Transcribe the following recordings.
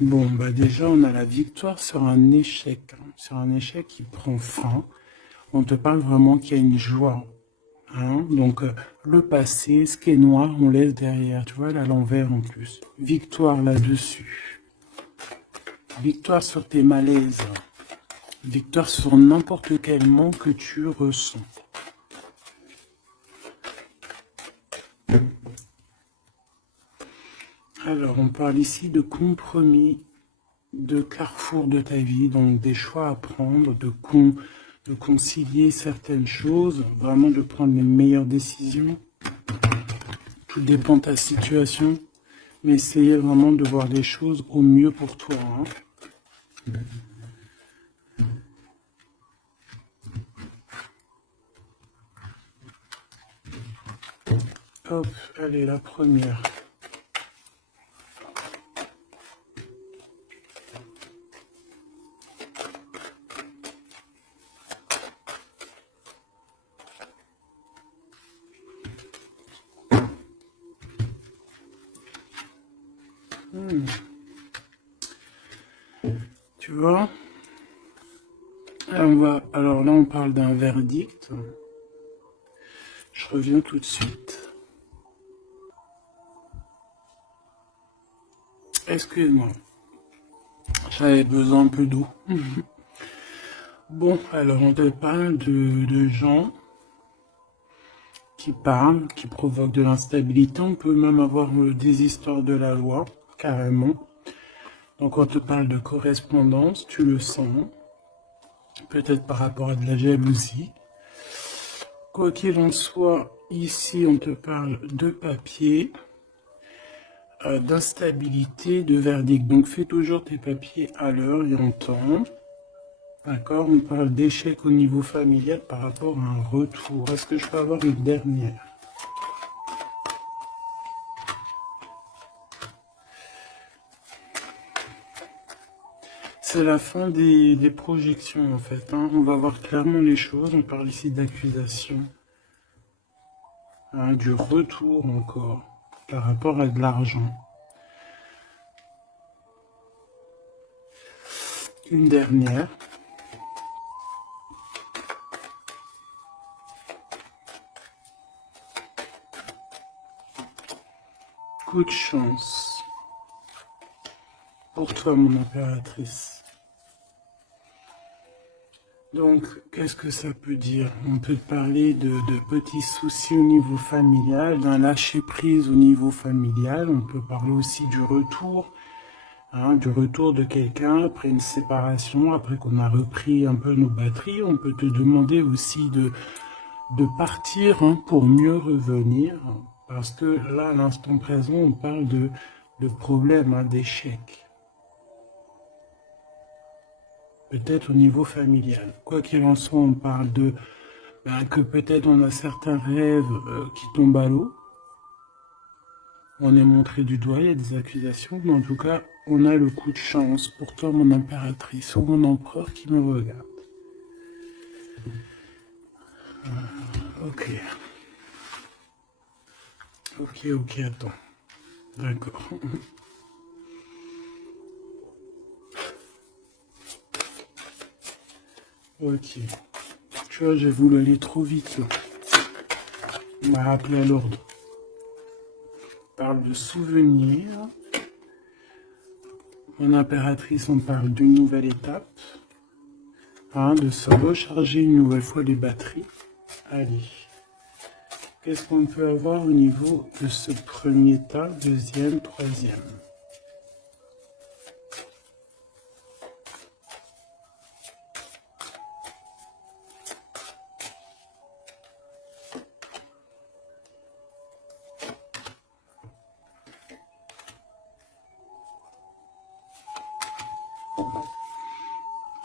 Bon, bah déjà, on a la victoire sur un échec, hein, sur un échec qui prend fin. On te parle vraiment qu'il y a une joie, hein. Donc, le passé, ce qui est noir, on laisse derrière. Tu vois, là, à l'envers en plus. Victoire là-dessus. Victoire sur tes malaises. Victoire sur n'importe quel manque que tu ressens. Alors, on parle ici de compromis, de carrefour de ta vie, donc des choix à prendre, de concilier certaines choses, vraiment de prendre les meilleures décisions. Tout dépend de ta situation, mais essayez vraiment de voir les choses au mieux pour toi, hein. Hop, allez, la première. Tu vois? Alors là, on parle d'un verdict. Je reviens tout de suite. Excuse-moi, j'avais besoin un peu d'eau. Bon, alors on te parle de gens qui parlent, qui provoquent de l'instabilité. On peut même avoir des histoires de la loi, carrément. Donc on te parle de correspondance, tu le sens. Peut-être par rapport à de la jalousie. Quoi qu'il en soit, ici on te parle de papier, d'instabilité, de verdict. Donc fais toujours tes papiers à l'heure et en temps. D'accord, on parle d'échec au niveau familial par rapport à un retour. Est-ce que je peux avoir une dernière? C'est la fin des projections en fait, hein. On va voir clairement les choses. On parle ici d'accusation, hein, du retour encore par rapport à de l'argent. Une dernière. Coup de chance pour toi, mon impératrice. Donc, qu'est-ce que ça peut dire? On peut parler de petits soucis au niveau familial, d'un lâcher-prise au niveau familial. On peut parler aussi du retour, hein, du retour de quelqu'un après une séparation, après qu'on a repris un peu nos batteries. On peut te demander aussi de partir, hein, pour mieux revenir. Parce que là, à l'instant présent, on parle de problèmes, hein, d'échecs. Peut-être au niveau familial. Quoi qu'il en soit, on parle que peut-être on a certains rêves qui tombent à l'eau. On est montré du doigt, il y a des accusations, mais en tout cas, on a le coup de chance pour toi, mon impératrice, ou mon empereur qui me regarde. Ok. Ok, attends. D'accord. Ok. Tu vois, j'ai voulu aller trop vite là. On m'a rappelé à l'ordre. On parle de souvenirs. Mon impératrice, on parle d'une nouvelle étape. Hein, de se recharger une nouvelle fois les batteries. Allez. Qu'est-ce qu'on peut avoir au niveau de ce premier tas, deuxième, troisième?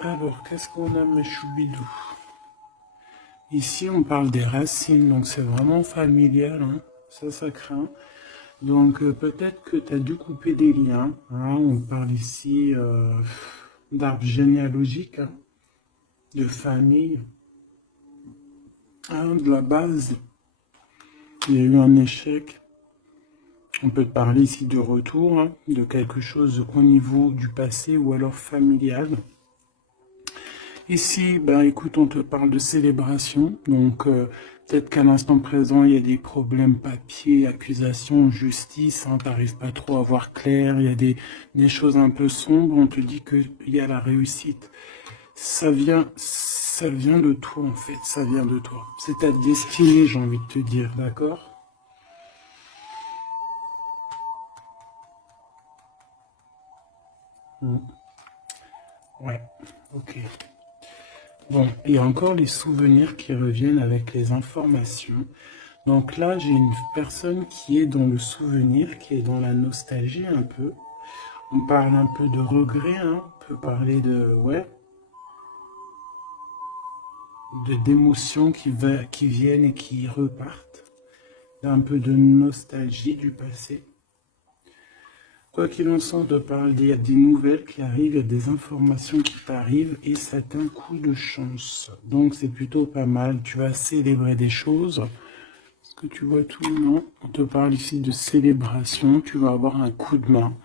Alors, qu'est-ce qu'on a, mes choubidous? Ici, on parle des racines, donc c'est vraiment familial, hein. Ça craint. Donc, peut-être que tu as dû couper des liens, hein. On parle ici d'arbre généalogique, hein, de famille, hein, de la base. Il y a eu un échec. On peut te parler ici de retour, hein, de quelque chose au niveau du passé ou alors familial. Ici, ben écoute, on te parle de célébration, donc peut-être qu'à l'instant présent, il y a des problèmes papier, accusations, justice, hein, t'arrives pas trop à voir clair, il y a des choses un peu sombres, on te dit qu'il y a la réussite. Ça vient de toi en fait, ça vient de toi. C'est ta destinée, j'ai envie de te dire, d'accord? Ouais, ok. Bon, et encore les souvenirs qui reviennent avec les informations. Donc là, j'ai une personne qui est dans le souvenir, qui est dans la nostalgie un peu. On parle un peu de regret, hein. On peut parler de, ouais, d'émotions qui viennent et qui repartent. Un peu de nostalgie du passé. Quoi qu'il en soit, on te parle, il y a des nouvelles qui arrivent, il y a des informations qui t'arrivent et c'est un coup de chance. Donc c'est plutôt pas mal, tu vas célébrer des choses. Est-ce que tu vois tout? Non, on te parle ici de célébration, tu vas avoir un coup de main.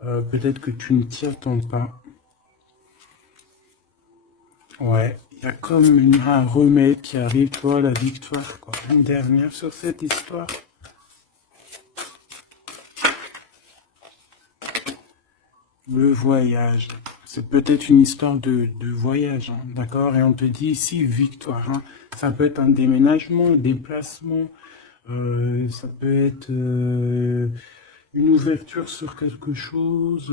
Peut-être que tu ne t'y attends pas. Ouais, il y a comme un remède qui arrive, toi, la victoire, quoi. Une dernière sur cette histoire. Le voyage. C'est peut-être une histoire de voyage, hein, d'accord? Et on te dit ici victoire, hein. Ça peut être un déménagement, un déplacement, ça peut être une ouverture sur quelque chose,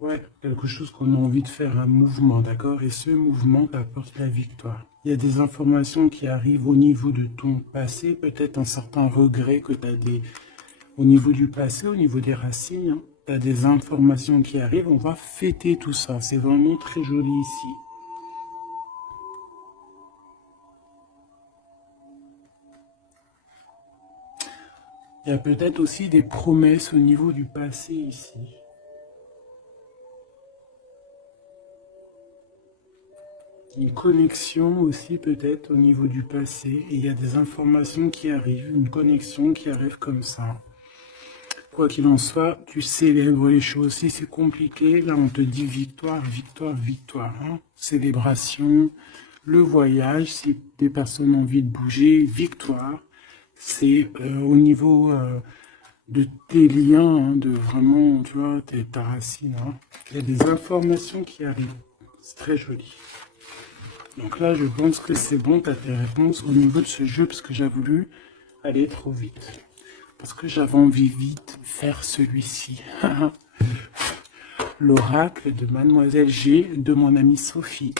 ouais, quelque chose qu'on a envie de faire, un mouvement, d'accord? Et ce mouvement t'apporte la victoire. Il y a des informations qui arrivent au niveau de ton passé, peut-être un certain regret que tu as au niveau du passé, au niveau des racines, hein. Tu as des informations qui arrivent, on va fêter tout ça. C'est vraiment très joli ici. Il y a peut-être aussi des promesses au niveau du passé ici. Une connexion aussi peut-être au niveau du passé. Et il y a des informations qui arrivent, une connexion qui arrive comme ça. Quoi qu'il en soit, tu célèbres les choses. Si c'est compliqué, là on te dit victoire, victoire, victoire, hein. Célébration, le voyage, si des personnes ont envie de bouger, victoire. C'est au niveau de tes liens, hein, de vraiment, tu vois, ta racine. Hein. Il y a des informations qui arrivent. C'est très joli. Donc là, je pense que c'est bon, tu as tes réponses au niveau de ce jeu, parce que j'ai voulu aller trop vite. Parce que j'avais envie vite de faire celui-ci. L'oracle de Mademoiselle G de mon amie Sophie.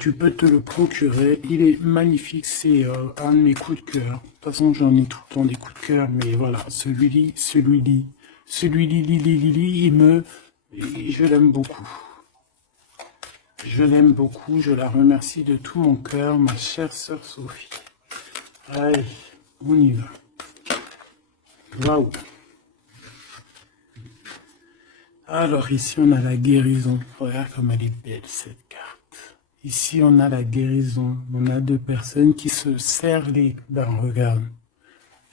Tu peux te le procurer, il est magnifique, c'est un de mes coups de cœur. De toute façon, j'en ai tout le temps des coups de cœur, mais voilà, celui-là, je l'aime beaucoup. Je l'aime beaucoup, je la remercie de tout mon cœur, ma chère sœur Sophie. Allez, on y va. Waouh. Alors ici, on a la guérison. Regarde comme elle est belle, cette carte. Ici, on a la guérison. On a deux personnes qui se serrent les dents. Regarde.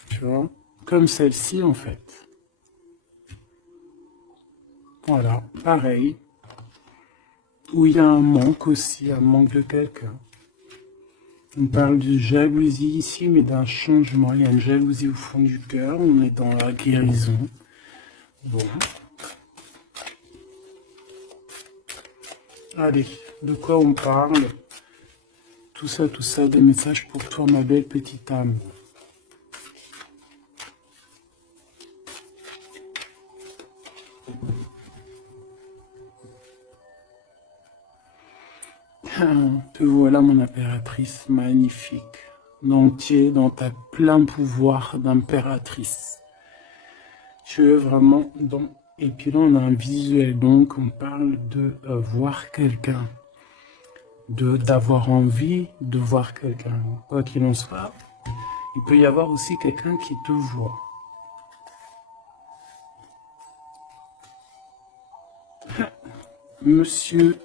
Tu vois? Comme celle-ci, en fait. Voilà. Pareil. Où il y a un manque aussi, un manque de quelqu'un. On parle de jalousie ici, mais d'un changement. Il y a une jalousie au fond du cœur. On est dans la guérison. Bon. Allez, de quoi on parle? Tout ça, des messages pour toi, ma belle petite âme. Te voilà, mon impératrice magnifique, entier dans ta plein pouvoir d'impératrice. Tu es vraiment dans... Et puis là, on a un visuel, donc on parle de voir quelqu'un, d'avoir envie de voir quelqu'un. Quoi qu'il en soit, il peut y avoir aussi quelqu'un qui te voit. Monsieur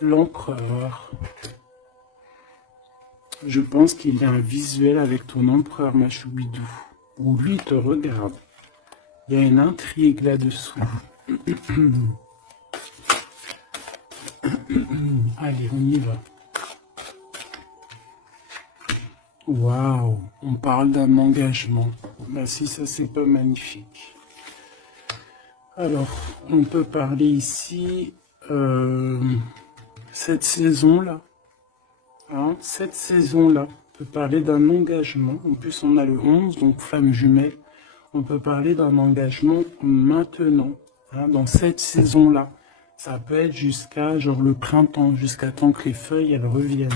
l'empereur. Je pense qu'il y a un visuel avec ton empereur, ma choubidou. ou lui te regarde. Il y a une intrigue là-dessous. Allez, on y va. Waouh, on parle d'un engagement. Ben si, ça c'est pas magnifique. Alors, on peut parler ici, cette saison-là. Hein, cette saison-là, on peut parler d'un engagement. En plus, on a le 11, donc flamme jumelle. On peut parler d'un engagement maintenant, hein, dans cette saison-là. Ça peut être jusqu'à genre le printemps, jusqu'à temps que les feuilles elles reviennent.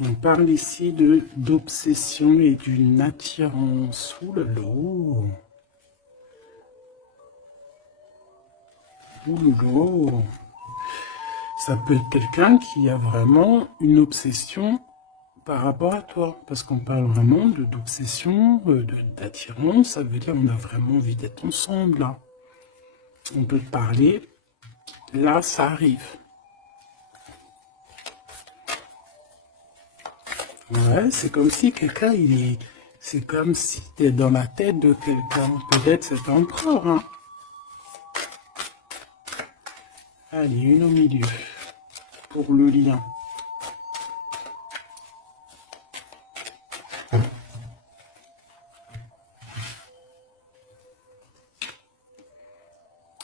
On parle ici d'obsession et d'une attirance. Ouh là là. Ouh là là. Ça peut être quelqu'un qui a vraiment une obsession par rapport à toi. Parce qu'on parle vraiment d'obsession, d'attirance. Ça veut dire qu'on a vraiment envie d'être ensemble là. On peut te parler. Là, ça arrive. Ouais, c'est comme si quelqu'un, c'est comme si t'es dans la tête de quelqu'un. Peut-être cet empereur, hein. Allez, une au milieu. Pour le lien.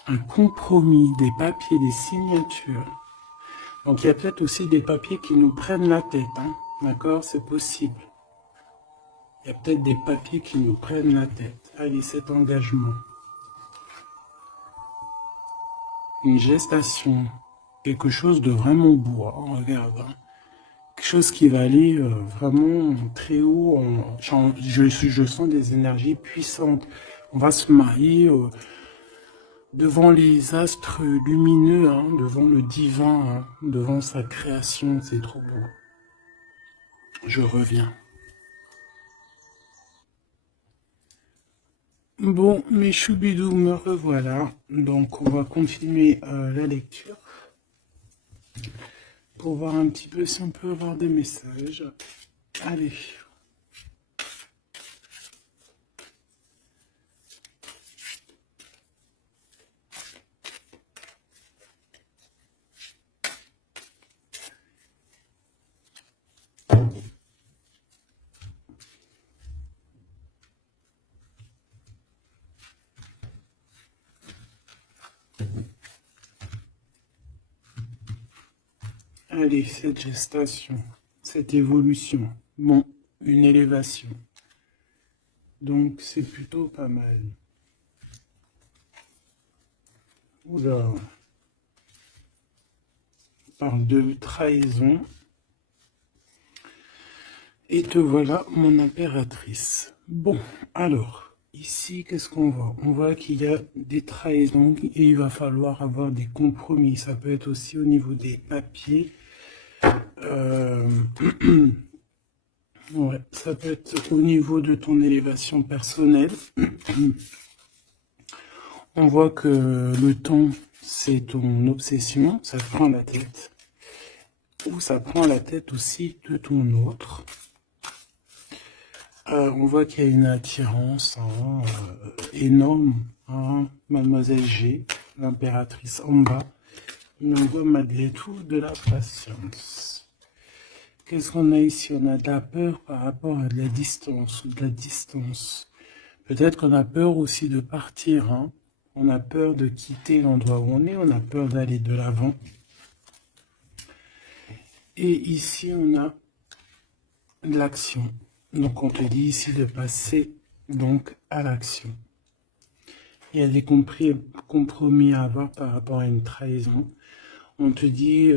Un compromis, des papiers, des signatures. Donc il y a peut-être aussi des papiers qui nous prennent la tête, hein. D'accord, c'est possible. Il y a peut-être des papiers qui nous prennent la tête. Allez, cet engagement. Une gestation. Quelque chose de vraiment beau, hein, regarde. Hein. Quelque chose qui va aller vraiment très haut. Je sens des énergies puissantes. On va se marier devant les astres lumineux, hein, devant le divin, hein, devant sa création. C'est trop beau. Je reviens. Bon, mes choubidous, me revoilà. Donc, on va continuer la lecture pour voir un petit peu si on peut avoir des messages. Allez. Allez, cette gestation, cette évolution, bon, une élévation. Donc, c'est plutôt pas mal. Oula. On parle de trahison. Et te voilà, mon impératrice. Bon, alors, ici, qu'est-ce qu'on voit? On voit qu'il y a des trahisons et il va falloir avoir des compromis. Ça peut être aussi au niveau des papiers. Ouais, ça peut être au niveau de ton élévation personnelle. On voit que le temps, c'est ton obsession, ça te prend la tête. Ou ça prend la tête aussi de ton autre. On voit qu'il y a une attirance hein, énorme. Hein, Mademoiselle G, l'impératrice en bas. Mais on voit malgré tout de la patience. Qu'est-ce qu'on a ici? On a de la peur par rapport à de la distance ou de la distance. Peut-être qu'on a peur aussi de partir. Hein. On a peur de quitter l'endroit où on est. On a peur d'aller de l'avant. Et ici, on a de l'action. Donc, on te dit ici de passer donc à l'action. Il y a des compromis à avoir par rapport à une trahison. On te dit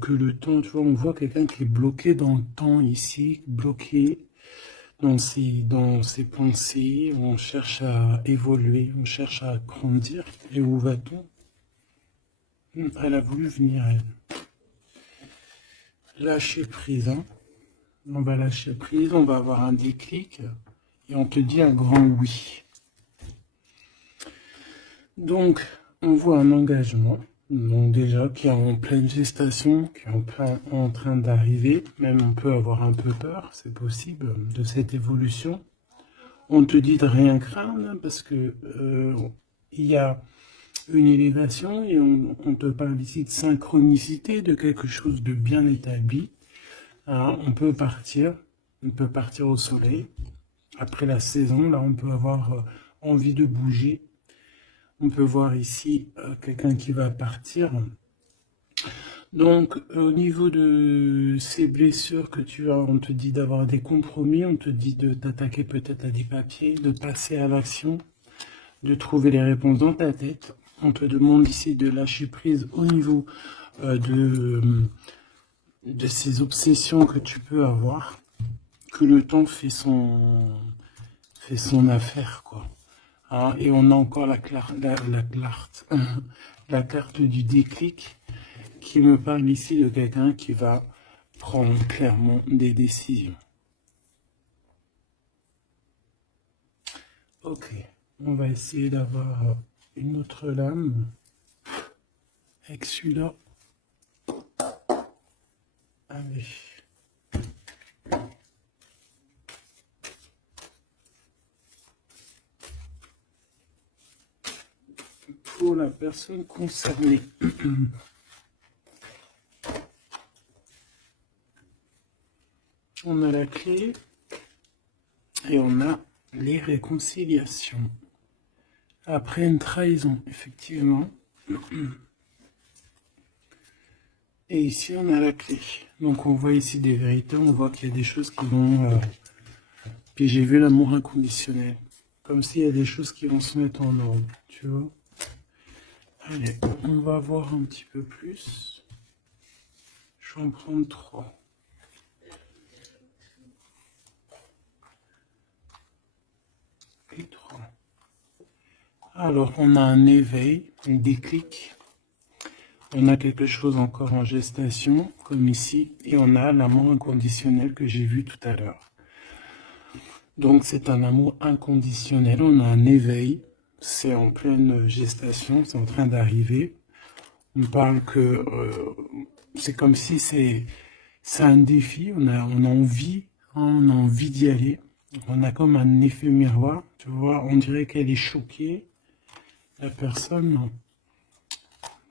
que le temps, tu vois, on voit quelqu'un qui est bloqué dans le temps ici, bloqué dans ses pensées. On cherche à évoluer, on cherche à grandir. Et où va-t-on? Elle a voulu venir, elle. Lâcher prise, hein. On va lâcher prise, on va avoir un déclic et on te dit un grand oui. Donc, on voit un engagement. Donc déjà, qui est en pleine gestation, qui est en train d'arriver. Même on peut avoir un peu peur, c'est possible, de cette évolution. On te dit de rien craindre, hein, parce que il y a une élévation et on te parle ici de synchronicité, de quelque chose de bien établi. Hein, on peut partir au soleil. Après la saison, là, on peut avoir envie de bouger. On peut voir ici quelqu'un qui va partir. Donc, au niveau de ces blessures que tu as, on te dit d'avoir des compromis, on te dit de t'attaquer peut-être à des papiers, de passer à l'action, de trouver les réponses dans ta tête. On te demande ici de lâcher prise au niveau de ces obsessions que tu peux avoir, que le temps fait son affaire, quoi. Hein, et on a encore la carte du déclic qui me parle ici de quelqu'un qui va prendre clairement des décisions. Ok, on va essayer d'avoir une autre lame avec celui-là. Allez. Pour la personne concernée. On a la clé et on a les réconciliations. Après une trahison, effectivement. Et ici, on a la clé. Donc, on voit ici des vérités. On voit qu'il y a des choses qui vont... Puis j'ai vu l'amour inconditionnel. Comme s'il y a des choses qui vont se mettre en ordre, tu vois. Allez, on va voir un petit peu plus. Je vais en prendre 3. Et 3. Alors, on a un éveil, un déclic. On a quelque chose encore en gestation, comme ici. Et on a l'amour inconditionnel que j'ai vu tout à l'heure. Donc, c'est un amour inconditionnel. On a un éveil. C'est en pleine gestation. C'est en train d'arriver. On parle que c'est comme si c'est un défi. On a envie d'y aller. On a comme un effet miroir. Tu vois, on dirait qu'elle est choquée. La personne, non.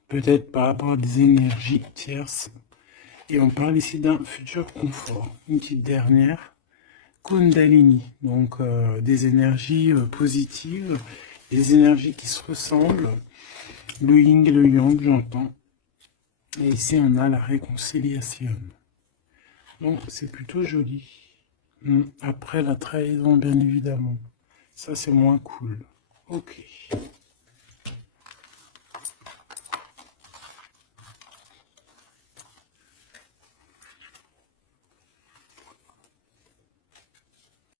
Peut-être par rapport à des énergies tierces. Et on parle ici d'un futur confort. Une petite dernière. Kundalini. Donc des énergies positives. Des énergies qui se ressemblent. Le yin et le yang, j'entends. Et ici, on a la réconciliation. Donc, c'est plutôt joli. Après la trahison, bien évidemment. Ça, c'est moins cool. Ok.